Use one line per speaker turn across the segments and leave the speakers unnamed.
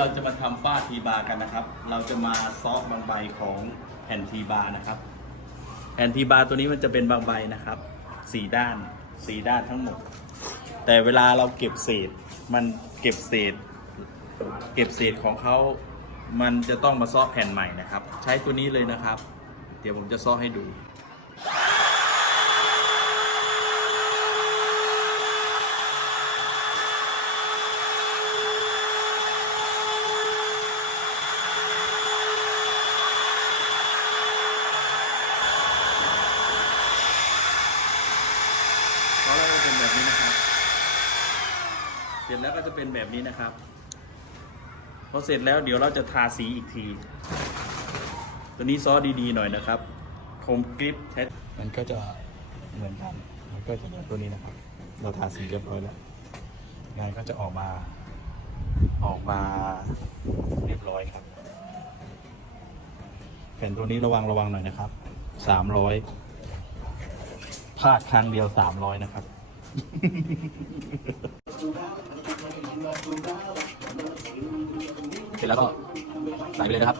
เราจะมาทำฝ้าทีบาร์กันนะครับ เราจะมาซอกบางใบของแผ่นทีบาร์นะครับ แผ่นทีบาร์ตัวนี้มันจะเป็นบางใบนะครับสี่ด้านสี่ด้านทั้งหมด แต่เวลาเราเก็บเศษ มันเก็บเศษ เก็บเศษของเขามันจะต้องมาซ้อแผ่นใหม่นะครับ ใช้ตัวนี้เลยนะครับ เดี๋ยวผมจะซ้อให้ดู เพราะแล้วก็เป็นแบบนี้นะครับ เส ร็จแล้วก็จะเป็นแบบนี้นะครับ พอเสร็จแล้วเดี๋ยวเราจะทาสีอีกที ตัวนี้ซอสดีๆหน่อยนะครับคมกริปเทสมันก็จะเหมือนกันมันก็จะเหมือนตัวนี้นะครับ เราทาสีเรียบร้อยแล้วงานก็จะออกมา ออกมาเรียบร้อยครับแผ่นตัวนี้ระวังระวังหน่อยนะครับสามร้อยพลาดครั้งเดียวสามร้อยนะครับ เสร็จแล้วก็ใส่ไปเลยนะครับ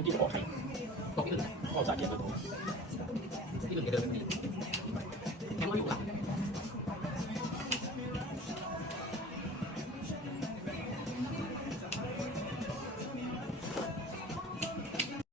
องที่ออกให้ตกที่หนึ่นะออกจากเกียร์ตัวที่หนึ่งจะเดินไปนี่แทงว่าอยู่หลัง